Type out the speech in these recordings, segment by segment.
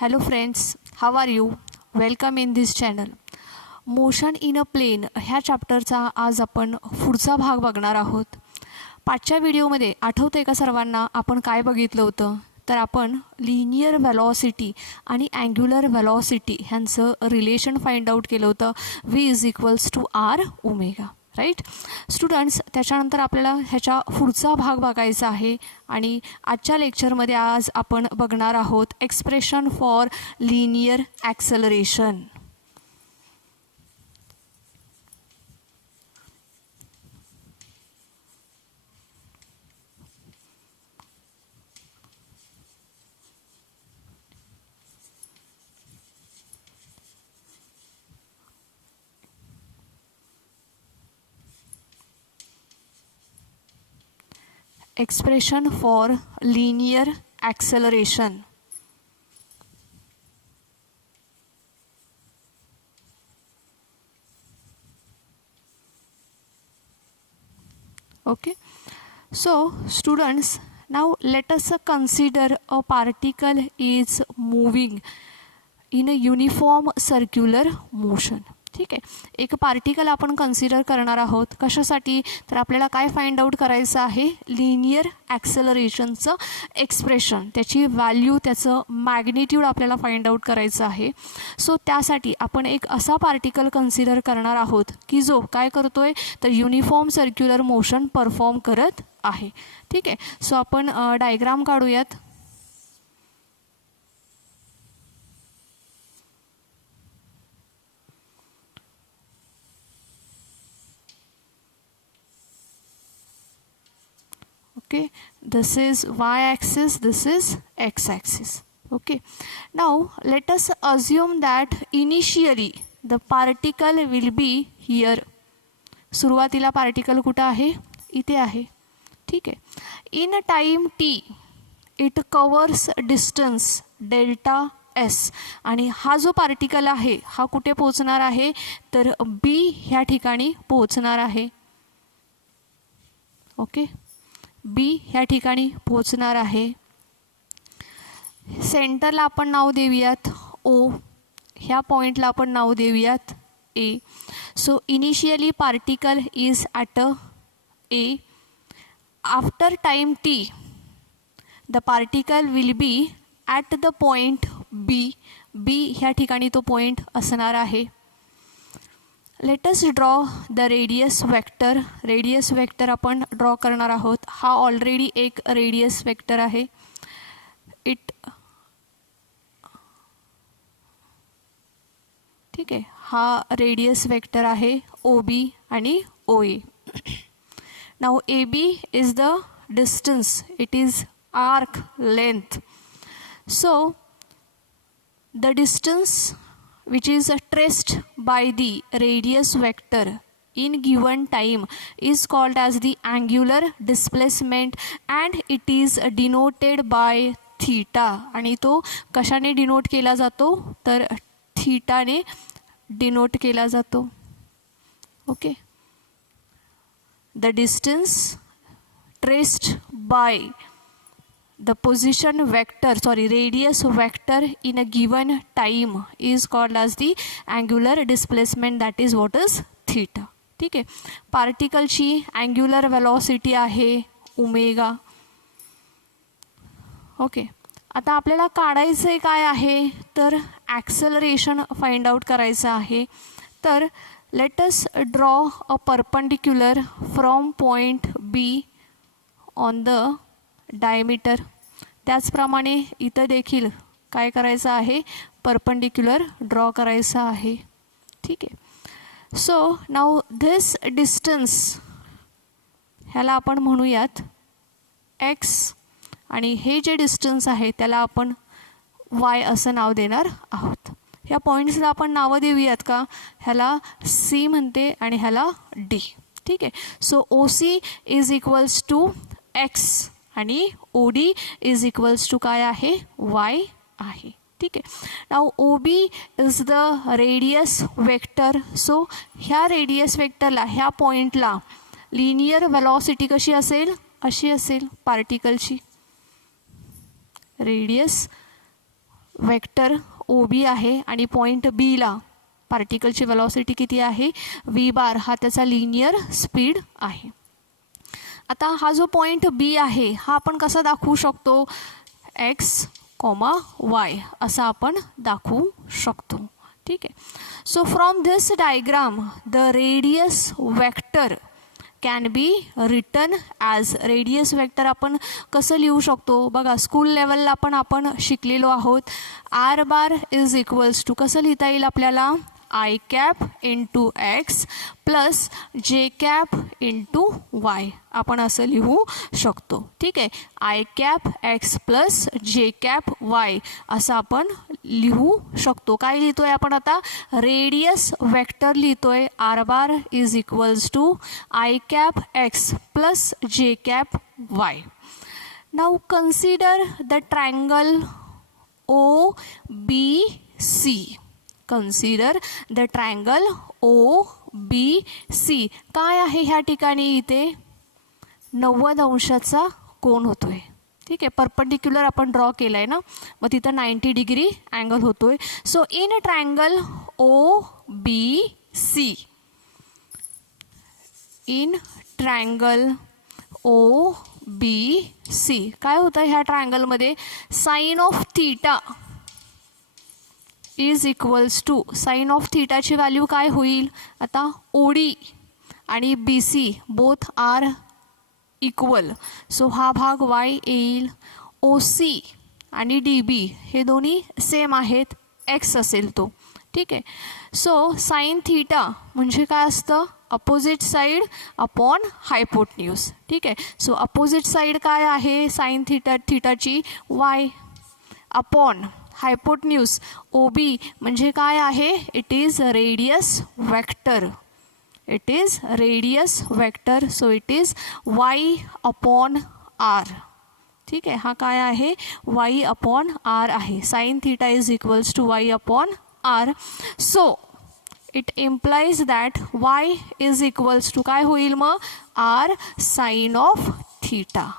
Hello friends, how are you? Welcome in this channel. Motion in a plane ह्या चॅप्टरचा आज आपण पुढचा भाग बघणार आहोत. पाठच्या व्हिडिओमध्ये आठवतंय का सर्वांना आपण काय बघितलं होतं? तर आपण लिनियर व्हेलॉसिटी आणि अँग्युलर व्हेलॉसिटी ह्यांचं रिलेशन फाइंड आउट केलं होतं. v = r omega. Right students, त्याच्यानंतर आपल्याला ह्याच्या पुढचा भाग बघायचा आहे आणि आजच्या लेक्चरमध्ये आज आपण बघणार आहोत expression for linear acceleration. Expression for linear acceleration. Okay, so students, now let us consider a particle is moving in a uniform circular motion. ठीक आहे, एक पार्टिकल आपण कन्सिडर करणार आहोत. कशासाठी? तर आपल्याला काय फाइंड आउट करायचं आहे? लिनियर ॲक्सेलरेशनचं एक्सप्रेशन, त्याची व्हॅल्यू, त्याचं मॅग्निट्यूड आपल्याला फाइंड आउट करायचं आहे. सो त्यासाठी आपण एक असा पार्टिकल कन्सिडर करणार आहोत की जो काय करतोय? तर युनिफॉर्म सर्क्युलर मोशन परफॉर्म करत आहे. ठीक आहे, सो आपण डायग्राम काढूयात. Okay, this is y-axis, this is x-axis. Okay, now let us assume that initially the particle will be here. सुरुवातीला पार्टिकल कुठं आहे? इथे आहे. ठीक आहे, in time t it covers distance delta s आणि हा जो पार्टिकल आहे हा कुठे पोहोचणार आहे? तर b ह्या ठिकाणी पोहोचणार आहे. ओके, बी ह्या ठिकाणी पोहोचणार आहे. सेंटरला आपण नाव देऊयात ओ, ह्या पॉईंटला आपण नाव देऊयात A. So initially particle is at A. After time T the particle will be at the point B. B ह्या ठिकाणी तो पॉईंट असणार आहे. Let us draw the radius vector. Radius vector आपण ड्रॉ करणार आहोत. हा ऑलरेडी एक रेडियस वेक्टर आहे. ठीक आहे, हा रेडियस वेक्टर आहे ओ बी आणि O A. Now A B is the distance, it is arc length. So the distance which is traced by the radius vector in given time is called as the angular displacement and it is denoted by theta. आणि तो कशाने denote केला जातो? तर थीटाने denote केला जातो. Okay, the distance traced by the position vector, radius vector in a given time is called as the angular displacement, that is what is theta. ठीक आहे, पार्टिकलची अँग्युलर वेलॉसिटी आहे ओमेगा. ओके, आता आपल्याला काढायचं काय आहे? तर ॲक्सेलरेशन फाइंड आउट करायचं आहे. तर late us draw a perpendicular from point be on the diameter. त्याचप्रमाणे इथं देखील काय करायचं आहे? परपेंडिक्युलर ड्रॉ करायचं आहे. ठीक आहे, सो नाउ धिस डिस्टन्स ह्याला आपण म्हणूयात एक्स आणि हे जे डिस्टन्स आहे त्याला आपण वाय असं नाव देणार आहोत. ह्या पॉईंट्सला आपण नावं देऊयात का? ह्याला सी म्हणते आणि ह्याला डी. ठीक आहे, so O C is equals to X आणि O D is equals to काय आहे? वाय आहे. ठीक आहे, now O B is the radius vector. So ह्या रेडियस वेक्टरला, ह्या पॉईंटला लिनियर वेलॉसिटी कशी असेल? अशी असेल पार्टिकलची. रेडियस वेक्टर ओ बी आहे आणि पॉईंट बीला पार्टिकलची वेलॉसिटी किती आहे व्ही बार, हा त्याचा लिनियर स्पीड आहे. आता हा जो पॉईंट बी आहे हा आपण कसा दाखवू शकतो, एक्स कॉमा वाय असा आपण दाखवू शकतो. ठीक आहे. So from this diagram the radius vector can be written as, radius vector आपण कसं लिहू शकतो बघा, स्कूल लेवलला पण आपण शिकलेलो आहोत. R bar is equals to कसं लिहिता येईल आपल्याला, I cap into X plus जे कॅप इंटू वाय आपण असं लिहू शकतो. ठीक आहे. आय कॅप एक्स प्लस जे कॅप वाय असं आपण लिहू शकतो. काय लिहितोय आपण आता, रेडियस वेक्टर लिहितोय. R bar is equals to I cap x plus जे cap Y. Now consider the triangle O B C. Consider the triangle O B C. काय आहे ह्या ठिकाणी, इथे 90 अंशाचा कोन होतोय. ठीक आहे. परपेंडिक्युलर आपण ड्रॉ केला आहे ना, मग तिथं 90 डिग्री अँगल होतोय. So in triangle O B C, in triangle O B C काय होतं ह्या ट्रायंगलमध्ये, sine of theta is equals to, sine of थीटाची व्हॅल्यू काय होईल आता, ओ डी आणि B C both are equal. So हा भाग वाय येईल. ओ सी आणि डी बी हे दोन्ही सेम आहेत, एक्स असेल तो. ठीक आहे. सो साइन थीटा म्हणजे काय असतं, अपोजिट साईड अपॉन हायपोटन्यूज. ठीक आहे. सो अपोजिट साईड काय आहे साइन थीटाची, Y upon hypotenuse O B म्हणजे काय आहे, it is radius vector. It is radius vector. So it is Y upon R. ठीक आहे. हा काय आहे, वाय अपॉन आर आहे. Sine theta is equals to Y upon R. So it implies that Y is equals to काय होईल मग, R sine of theta.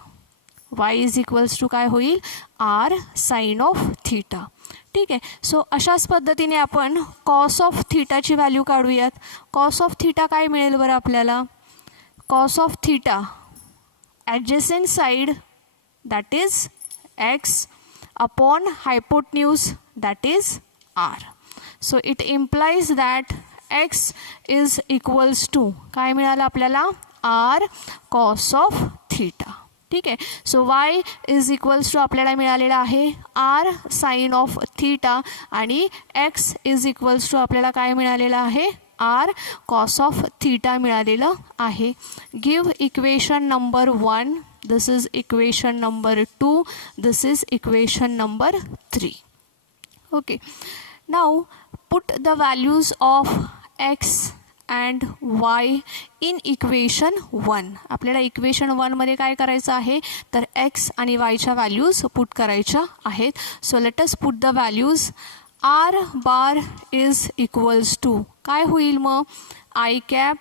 Y is equals to काय होईल, आर साइन ऑफ थीटा. ठीक आहे. So अशाच पद्धतीने आपण कॉस ऑफ थीटाची व्हॅल्यू काढूयात. कॉस ऑफ थीटा काय मिळेल बरं आपल्याला, cos of theta adjacent side that is X upon hypotenuse that is R. So it implies that X is equals to काय मिळालं आपल्याला, आर कॉस ऑफ थीटा. ठीक आहे. So Y is equals to आपल्याला मिळालेला आहे आर साइन ऑफ थीटा आणि X is equals to आपल्याला काय मिळालेलं आहे, आर कॉस ऑफ थीटा मिळालेलं आहे. Give equation number 1, this is equation number 2, this is equation number 3. Okay. Now put the values of x and Y in equation 1. आपल्याला equation 1 मध्ये काय करायचं आहे तर एक्स आणि वायच्या व्हॅल्यूज पुट करायच्या आहेत. So let us put the values. R bar is equals to काय होईल मग, I cap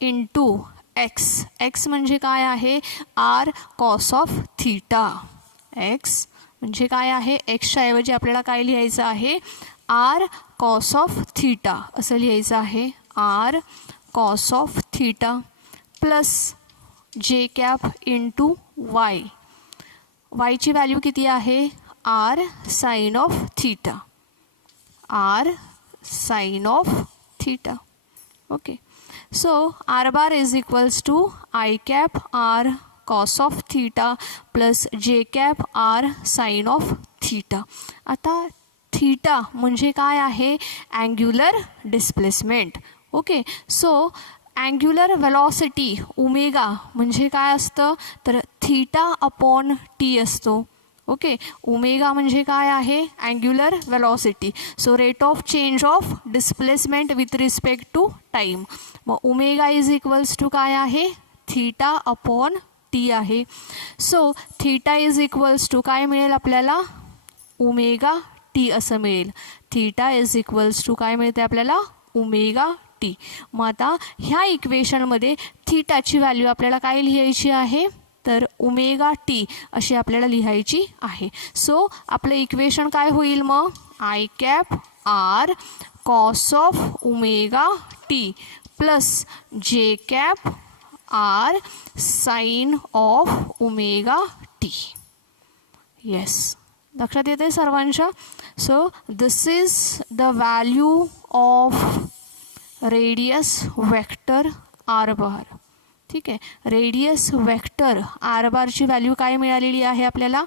into X. X म्हणजे काय आहे, R cos of theta. X म्हणजे काय आहे, एक्सच्या ऐवजी आपल्याला काय लिहायचं आहे, आर कॉस ऑफ थीटा असं लिहायचं आहे. R cos of theta plus जे कॅप इंटू वाय. वायची व्हॅल्यू किती आहे, R sine of theta. R sine of theta. Okay. So R bar is equals to I cap R cos of theta plus जे cap R sine of theta. आता theta म्हणजे काय आहे, angular displacement. Okay. So angular velocity omega म्हणजे काय असतं तर theta upon T असतो. ओके. ओमेगा म्हणजे काय आहे, angular velocity. So rate of change of displacement with respect to time. मग ओमेगा इज इक्वल्स टू काय आहे, थीटा अपॉन टी आहे. So theta is equals to काय मिळेल आपल्याला, ओमेगा टी असं मिळेल. थीटा इज इक्वल्स टू काय मिळते आपल्याला, ओमेगा टी. मग आता ह्या इक्वेशनमध्ये थीटाची व्हॅल्यू आपल्याला काय लिहायची आहे, तर ओमेगा टी अशी आपल्याला लिहायची आहे. सो आपलं इक्वेशन काय होईल मग, I cap R cos of omega T plus जे cap R sine of omega T. Yes, लक्षात येते सर्वांच्या. So this is the value of radius vector R bar. ठीक आहे, रेडियस वेक्टर आर बारची व्हॅल्यू काय मिळालेली आहे आपल्याला,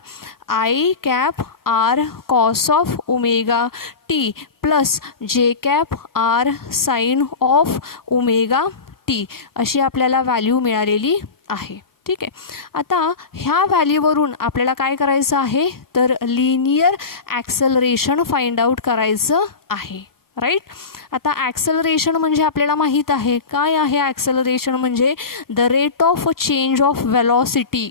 I cap R cos of omega T plus जे cap R sine of omega T अशी आपल्याला व्हॅल्यू मिळालेली आहे. ठीक आहे, आता ह्या व्हॅल्यूवरून आपल्याला काय करायचं आहे, तर लिनियर ॲक्सेलरेशन फाइंड आउट करायचं आहे. राईट. आता ॲक्सेलरेशन म्हणजे आपल्याला माहीत आहे काय आहे. ॲक्सेलरेशन म्हणजे the rate of change of velocity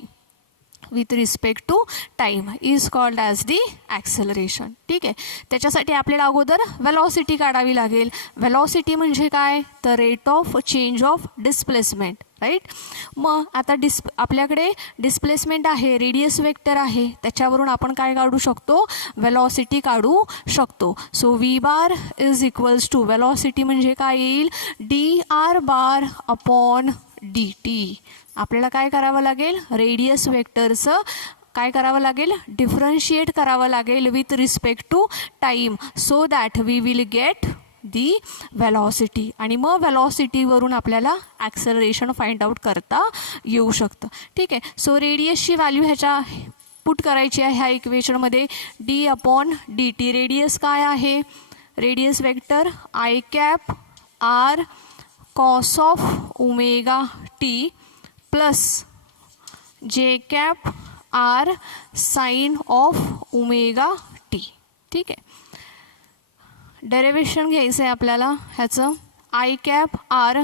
with respect to time is called as the acceleration. ठीक आहे, त्याच्यासाठी आपल्याला अगोदर वेलॉसिटी काढावी लागेल. वेलॉसिटी म्हणजे काय, तर rate of change of displacement. Right. मग आता आपल्याकडे डिस्प्लेसमेंट आहे, रेडियस वेक्टर आहे, त्याच्यावरून आपण काय काढू शकतो, वेलॉसिटी काढू शकतो. So V bar is equals to, velocity म्हणजे काय येईल, D R bar upon D T. आपल्याला काय करावं लागेल, रेडियस वेक्टरचं काय करावं लागेल, डिफरन्शिएट करावं लागेल with respect to time, so that we will get the velocity. आणि मग वेलॉसिटीवरून आपल्याला ॲक्सेलरेशन फाइंड आउट करता येऊ शकतं. ठीक आहे. सो रेडियसची व्हॅल्यू ह्याच्या पुट करायची आहे ह्या इक्वेशनमध्ये, D upon D T. Radius काय आहे, radius vector I cap R cos of omega T plus जे cap R sine of omega T. ठीक आहे, डेरिव्हेशन घ्यायचं आहे आपल्याला ह्याचं. आय कॅप आर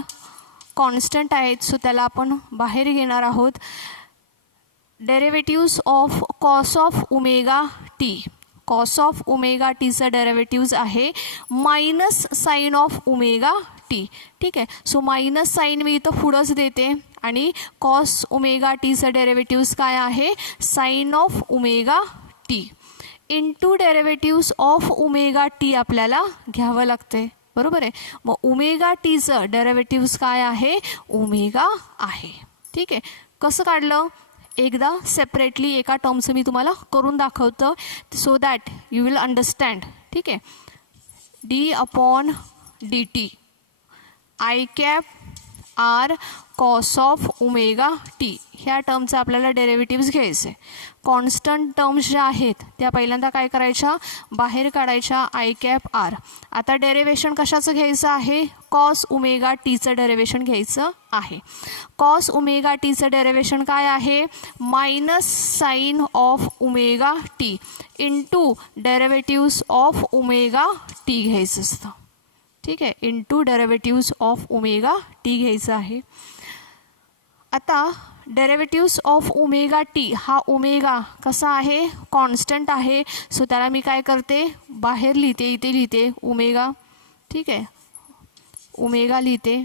कॉन्स्टंट आहेत, सो त्याला आपण बाहेर घेणार आहोत. Derivatives of cos of omega T, cos of omega टीचं डेरिव्हेटिव्ज आहे minus sine of omega T. ठीक आहे, सो मायनस साइन मी इथं पुढंच देते आणि कॉस ओमेगा टीचं डेरिव्हेटिव्ज काय आहे, sine of omega T into derivatives of omega T आपल्याला घ्यावं लागते. बरोबर आहे. मग ओमेगा टीचं डेरिव्हेटिव्ज काय आहे, ओमेगा आहे. ठीक आहे, कसं काढलं, एकदा सेपरेटली एका टर्मचं मी तुम्हाला करून दाखवतं, so that you will understand. ठीक आहे, D upon D T I cap R cos of omega T ह्या टर्मचा आपल्याला डेरिव्हेटिव्ज घ्यायचे. कॉन्स्टंट टर्म्स ज्या आहेत त्या पहिल्यांदा काय करायच्या, बाहेर काढायच्या, आय कॅप आर. आता डेरिव्हेशन कशाचं घ्यायचं आहे, कॉस ओमेगा टीचं डेरिव्हेशन घ्यायचं आहे. कॉस ओमेगा टीचं डेरिव्हेशन काय आहे, minus sine of omega T into derivatives of omega T घ्यायचं असतं. ठीक आहे, into derivatives of omega T घ्यायचं आहे. आता डेरिव्हेटिव्ज ऑफ ओमेगा टी, हा ओमेगा कसा आहे, कॉन्स्टंट आहे, सो त्याला मी काय करते, बाहेर लिहिते, इथे लिहिते ओमेगा. ठीक आहे, ओमेगा लिहिते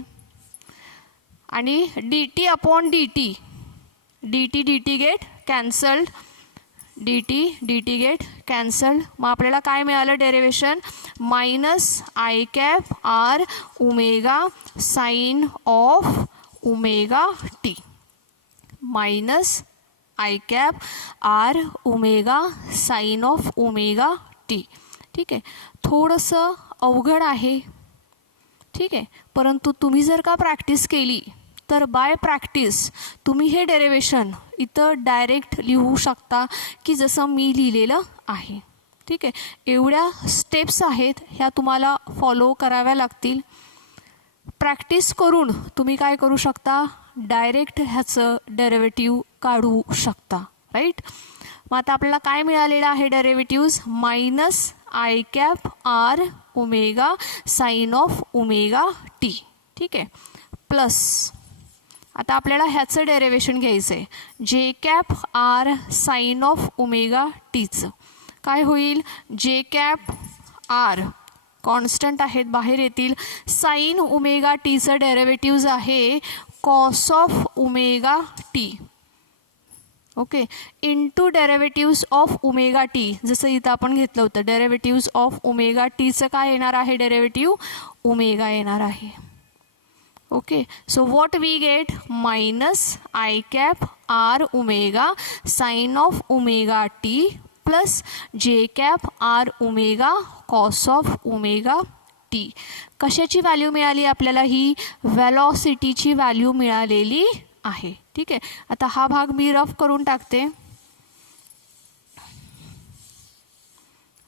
आणि D T upon D T, D T get cancelled, D T get cancelled. मग आपल्याला काय मिळालं derivation, minus I cap R omega sine of omega T minus I cap R omega sine of omega T. ठीक आहे, थोडंसं अवघड आहे. ठीक आहे, परंतु तुम्ही जर का प्रॅक्टिस केली तर बाय प्रॅक्टिस तुम्ही हे डेरिव्हेशन इथं डायरेक्ट लिहू शकता की जसं मी लिहिलेलं आहे. ठीक आहे, एवढ्या स्टेप्स आहेत ह्या तुम्हाला फॉलो कराव्या लागतील. प्रॅक्टिस करून तुम्ही काय करू शकता, डायरेक्ट ह्याचं डेरिव्हेटिव्ह काढू शकता. राईट. मग आता आपल्याला काय मिळालेलं आहे derivatives, minus I cap R omega sine of omega T. ठीक आहे, प्लस आता आपल्याला ह्याचं डेरिव्हेशन घ्यायचं आहे, जे cap R sine of omega टीचं काय होईल, जे कॅप आर कॉन्स्टंट आहेत बाहेर येतील, साइन ओमेगा टीचं डेरिव्हेटिव्ज आहे cos of omega T. Okay, into derivatives of omega T, जसं इथं आपण घेतलं होतं डेरिव्हेटिव्स ऑफ ओमेगा टीचं काय येणार आहे, डेरिव्हेटिव्ह ओमेगा येणार आहे. Okay, so what we get, minus I cap R omega sine of omega T plus जे cap R omega cos of omega T. कशाची व्हॅल्यू मिळाली आपल्याला, ही व्हेलॉसिटीची व्हॅल्यू मिळालेली आहे. ठीक आहे, आता हा भाग मी रफ करून टाकते.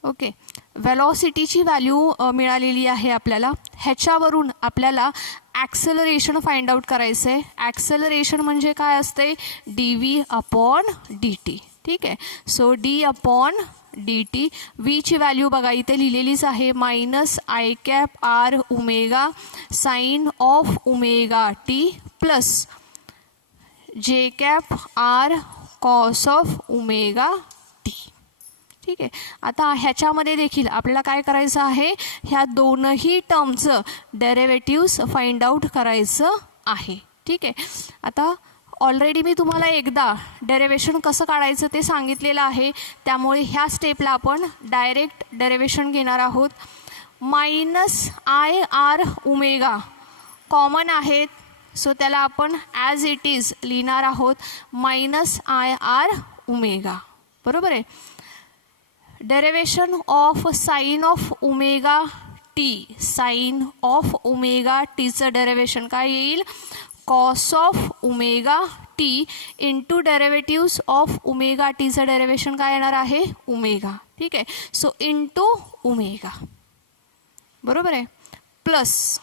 ओके, व्हेलॉसिटीची व्हॅल्यू मिळालेली आहे आपल्याला. ह्याच्यावरून आपल्याला ॲक्सेलरेशन फाइंड आउट करायचं आहे. ॲक्सेलरेशन म्हणजे काय असते, D V upon D T. ठीक आहे, so D upon D T, व्हीची व्हॅल्यू बघा इथे लिहिलेलीच आहे, minus I cap R omega sine of omega T plus जे cap R cos of omega T. ठीक आहे, आता ह्याच्यामध्ये देखील आपल्याला काय करायचं आहे, ह्या दोनही टर्मचं डेरिव्हेटिव्स फाइंड आउट करायचं आहे. ठीक आहे, आता ऑलरेडी मी तुम्हाला एकदा डेरिव्हेशन कसं काढायचं ते सांगितलेलं आहे, त्यामुळे ह्या स्टेपला आपण डायरेक्ट डेरिव्हेशन घेणार आहोत. Minus I R omega common आहेत, सो त्याला आपण ॲज इट इज लिहिणार आहोत, मायनस आय आर ओमेगा. बरोबर आहे. Derivation of sine of omega T, sine of omega टीचं डेरिव्हेशन काय येईल, cos of omega T into derivatives of omega टीचं डेरिव्हेशन काय येणार आहे, ओमेगा. ठीक आहे, सो इंटू ओमेगा. बरोबर आहे, प्लस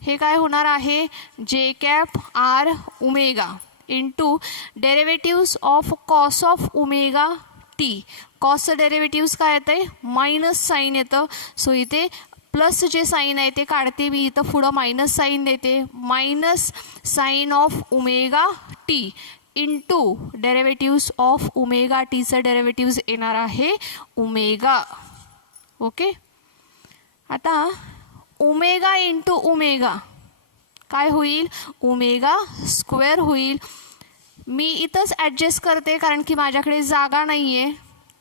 हे काय होणार आहे, जे cap R omega into derivatives of cos of omega t. कॉसचं डेरिव्हेटिव्स काय येतं आहे, मायनस साईन येतं, सो इथे प्लस जे साईन आहे ते काढते मी, इथं पुढं मायनस साईन देते, minus sine of omega T into derivatives of omega टीचं डेरिव्हेटिव्स येणार आहे ओमेगा. ओके, आता ओमेगा इंटू ओमेगा काय होईल, ओमेगा स्क्वेअर होईल. मी इथंच ॲडजस्ट करते कारण की माझ्याकडे जागा नाही आहे,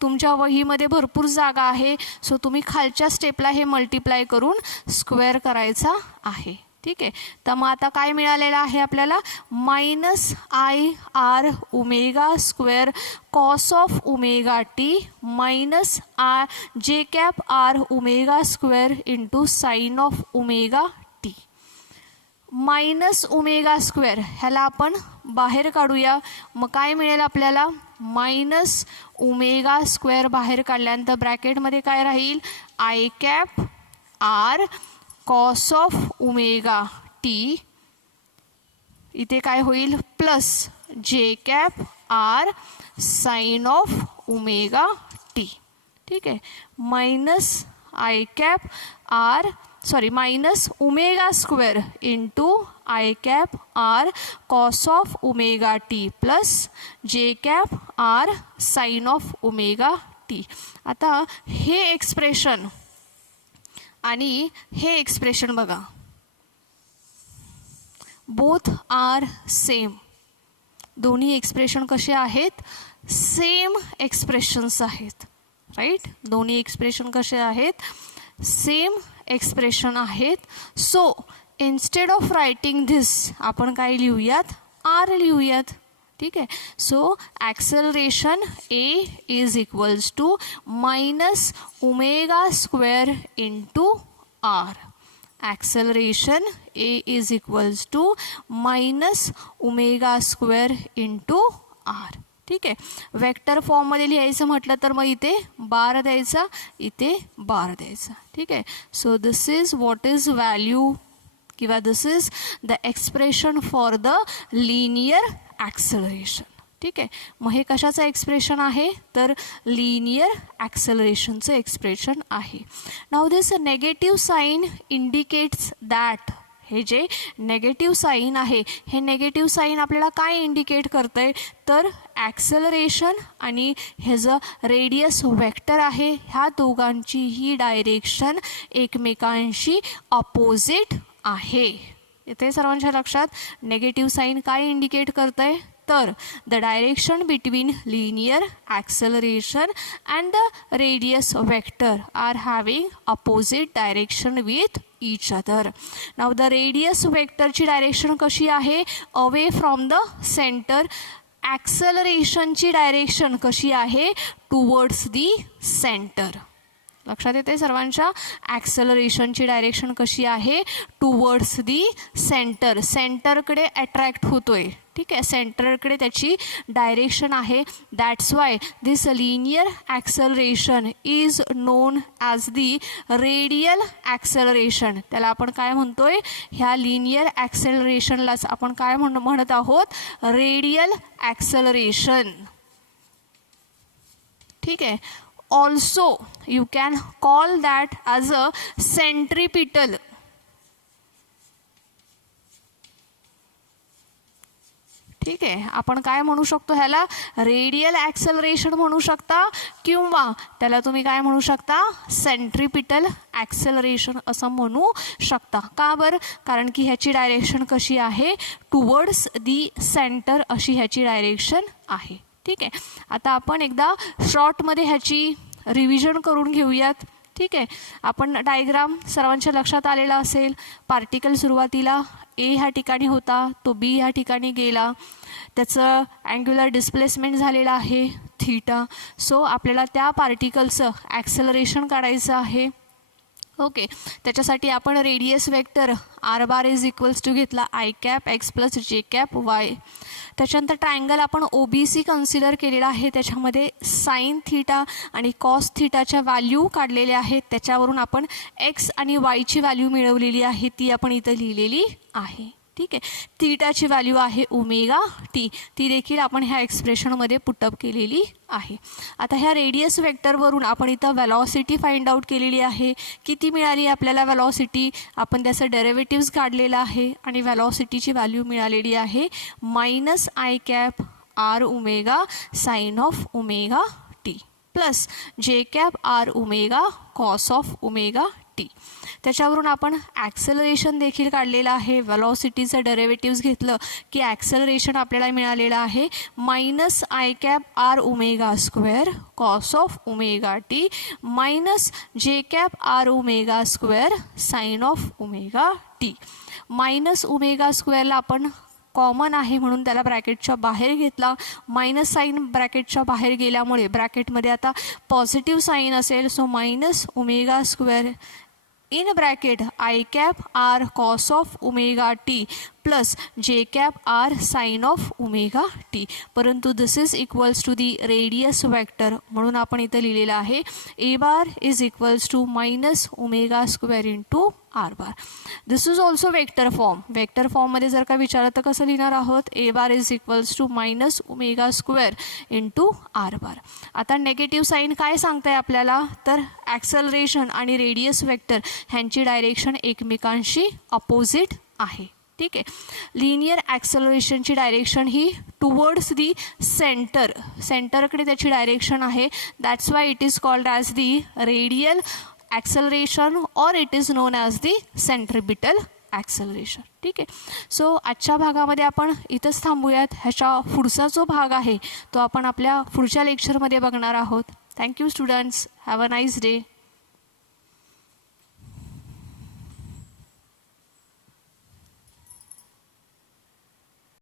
तुमच्या वहीमध्ये भरपूर जागा आहे, सो तुम्ही खालच्या स्टेपला हे मल्टिप्लाय करून स्क्वेअर करायचा आहे. ठीक आहे, तर मग आता काय मिळालेलं आहे आपल्याला, minus I R omega square cos of omega T minus R J cap R omega square into sine of omega T. Minus omega square ह्याला आपण बाहेर काढूया, मग काय मिळेल आपल्याला, मायनस ओमेगा स्क्वेअर बाहेर काढल्यानंतर ब्रॅकेटमध्ये काय राहील, I cap R cos of omega T, इथे काय होईल, प्लस जे cap R sine of omega T. ठीक आहे, minus I cap R minus omega square into I cap R cos of omega T plus जे cap R sine of omega T. आता हे expression आणि हे एक्सप्रेशन बघा, both are same. दोन्ही expression कसे आहेत, सेम एक्सप्रेशन्स आहेत. राईट, दोन्ही एक्सप्रेशन कसे आहेत, सेम एक्सप्रेशन आहेत. So instead of writing this आपण काय लिहूयात, आर लिहूयात. ठीक आहे, so acceleration A is equals to minus omega square into R. Acceleration A is equals to minus omega square into R. ठीक आहे, वेक्टर फॉर्ममध्ये लिहायचं म्हटलं तर मग इथे बार द्यायचा, इथे बार द्यायचा. ठीक आहे, so this is what is value किंवा this is the expression for the linear acceleration. ठीक आहे, मग हे कशाचं एक्सप्रेशन आहे, तर लिनियर ॲक्सेलरेशनचं एक्सप्रेशन आहे. Now this negative sine indicates that, हे जे नेगेटिव्ह साईन आहे हे नेगेटिव्ह साईन आपल्याला काय इंडिकेट करतंय, तर ॲक्सेलरेशन आणि ह्याचं रेडियस वेक्टर आहे, ह्या दोघांचीही डायरेक्शन एकमेकांशी अपोजिट आहे. इथे सर्वांच्या लक्षात, नेगेटिव्ह साईन काय इंडिकेट करतंय, तर the direction between linear acceleration and the radius vector R having opposite direction with each other. Now the radius vector ची डायरेक्शन कशी आहे, away from the centre. Acceleration ची डायरेक्शन कशी आहे, टुवर्ड्स दी सेंटर. लक्षात येते सर्वांच्या. ॲक्सेलरेशनची डायरेक्शन कशी आहे, टुवर्ड्स दी सेंटर. सेंटरकडे अट्रॅक्ट होतोय. ठीक आहे, सेंटरकडे त्याची डायरेक्शन आहे. That's why this linear acceleration is known as the radial acceleration. त्याला आपण काय म्हणतोय, ह्या लिनियर ॲक्सेलरेशनलाच आपण काय म्हणत आहोत, रेडियल ॲक्सेलरेशन. ठीक आहे. Also you can call that as a centripetal. ठीक आहे, आपण काय म्हणू शकतो, ह्याला रेडियल ॲक्सेलरेशन म्हणू शकता किंवा त्याला तुम्ही काय म्हणू शकता, सेंट्रिपिटल ॲक्सेलरेशन असं म्हणू शकता. का बरं, कारण की ह्याची डायरेक्शन कशी आहे, टुवर्ड्स दी सेंटर अशी ह्याची डायरेक्शन आहे. ठीक आहे. आता आपण एकदा शॉर्टमध्ये ह्याची रिव्हिजन करून घेऊयात. ठीक आहे. आपण डायग्राम सर्वांच्या लक्षात आलेला असेल. पार्टिकल सुरुवातीला ए ह्या ठिकाणी होता, तो बी ह्या ठिकाणी गेला, त्याचं अँग्युलर डिस्प्लेसमेंट झालेलं आहे थीटा. सो आपल्याला त्या पार्टिकलचं ॲक्सेलरेशन काढायचं आहे. ओके, त्याच्यासाठी आपण radius vector R bar is equals to घेतला आय कॅप एक्स प्लस जे कॅप वाय. त्याच्यानंतर ट्रायंगल आपण OBC कन्सिडर केलेला आहे. त्याच्यामध्ये साईन थीटा आणि कॉस थीटाच्या व्हॅल्यू काढलेल्या आहेत. त्याच्यावरून आपण एक्स आणि वायची व्हॅल्यू मिळवलेली आहे, ती आपण इथं लिहिलेली आहे. ठीक आहे. थीटाची व्हॅल्यू आहे ओमेगा टी, ती देखील आपण ह्या एक्सप्रेशनमध्ये पुटअप केलेली आहे. आता ह्या रेडियस वेक्टरवरून आपण इथं वेलॉसिटी फाइंड आउट केलेली आहे. किती मिळाली आपल्याला वेलॉसिटी, आपण त्याचं डेरिव्हेटिव्ज काढलेलं आहे आणि वेलॉसिटीची व्हॅल्यू मिळालेली आहे minus I cap R omega sine of omega T plus जे cap R omega cos of omega T. त्याच्यावरून आपण ॲक्सेलरेशन देखील काढलेलं आहे. वेलॉसिटीचं डेरिव्हेटिव्ज घेतलं की ॲक्सेलरेशन आपल्याला मिळालेलं आहे minus I cap R omega square cos of omega T minus j cap R omega square sine of omega T. Minus omega स्क्वेअरला आपण कॉमन आहे म्हणून त्याला ब्रॅकेटच्या बाहेर घेतला. मायनस साईन ब्रॅकेटच्या बाहेर गेल्यामुळे ब्रॅकेटमध्ये आता पॉझिटिव्ह साईन असेल. So minus omega square in bracket i cap R cos of omega T plus जे cap R sine of omega t. परंतु this is equals to the radius vector, म्हणून आपण इथं लिहिलेलं आहे a bar is equals to minus omega square into r bar. This is also vector form. Vector फॉर्ममध्ये जर का विचारलं तर कसं लिहिणार आहोत, a bar is equals to minus omega square into r bar. आता नेगेटिव्ह साईन काय सांगताय आपल्याला, तर ॲक्सेलरेशन आणि रेडियस वेक्टर ह्यांची डायरेक्शन एकमेकांशी अपोजिट आहे. ठीक आहे. लिनियर ॲक्सेलरेशनची डायरेक्शन ही टुवर्ड्स दी सेंटर, सेंटरकडे त्याची डायरेक्शन आहे. That's why it is called as the radial acceleration और it is known as the centripetal acceleration. ठीक आहे. सो आजच्या भागामध्ये आपण इथंच थांबूयात. ह्याच्या पुढचा जो भाग आहे तो आपण आपल्या पुढच्या लेक्चरमध्ये बघणार आहोत. Thank you students. Have a nice day.